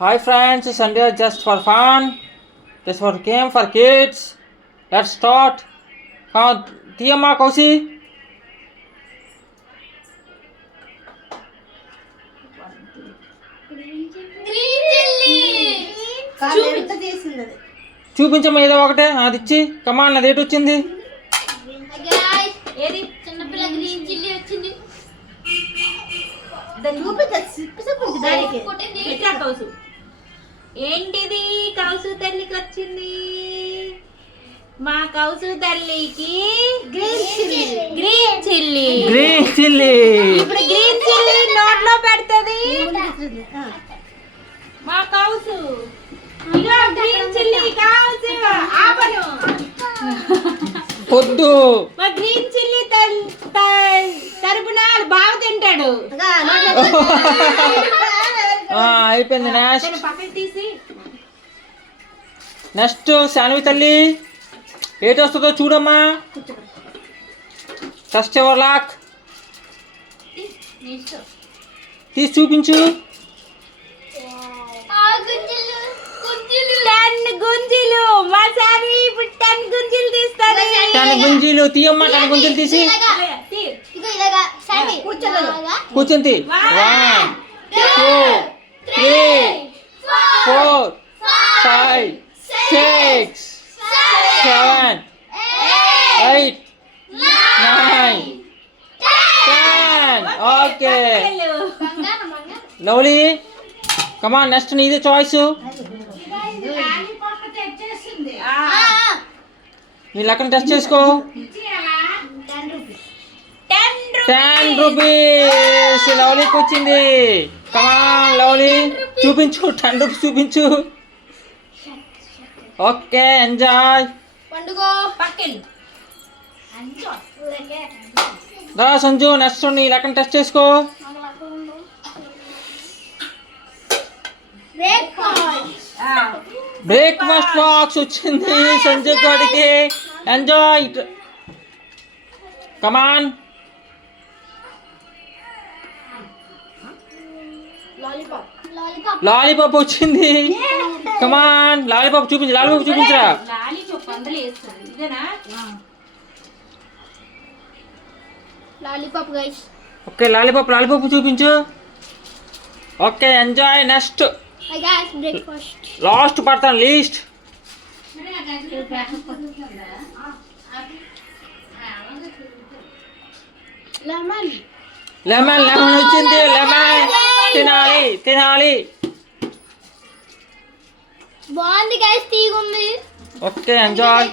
Hi friends, it's Sunday just for fun. Just for game for kids. Let's start. Come, Tiyama Kausi. చూపించమ్మా ఏదో ఒకటే అది ఇచ్చి కమాన్ అది ఏటి వచ్చింది ఏంటిది కౌసు తల్లికి వచ్చింది మా కౌసు తల్లికి గ్రీన్ చిల్లీ ఇప్పుడు గ్రీన్ చిల్లీ నోట్లో పెడుతుంది మా కౌసు ఇగో గ్రీన్ చిల్లీ కౌసు ఆపను పొద్దు మా గ్రీన్ చిల్లీ తరపున బాగా తింటాడు అయిపోయింది నెక్స్ట్ శాన్వి తల్లి ఏటి వస్తుందో చూడమ్మా టెస్ట్ ఎవర్ లాక్ తీసి చూపించు గుంజీలు మా శాన్వి ఇప్పుడు 10 గుంజీలు తీస్తాడు 10 గుంజీలు తీయమ్మా 10 గుంజీలు తీసి కూర్చుంది 1 2 3 4 5 6 7 8 9 10 ఓకే లవ్లీ కమాన్ నెక్స్ట్ నీదే చాయిస్ నీ లెక్కన టెస్ట్ చేసుకో 10 రూపీస్ లవ్లీకి వచ్చింది కమాన్ లవ్లీ చూపించు 10 రూపీస్ చూపించు ఓకే ఎంజాయ్ రా సంజు నెక్స్ట్ నీ లెక్కన టెస్ట్ చేసుకో బ్రేక్ఫాస్ట్ బాక్స్ వచ్చింది సంజు గారికి ఎంజాయ్ కమాన్ లాలీపాప్ వచ్చింది కమాన్ లాలీపాప్ చూపించరా లాలీపాప్ గైస్ ఓకే లాలీపాప్ చూపించు okay enjoy next breakfast last పడతాను లీస్ట్ లెమన్ వచ్చింది లెమన్ తినాలి బాగుంది గైస్ తీగుంది ఓకే ఎంజాయ్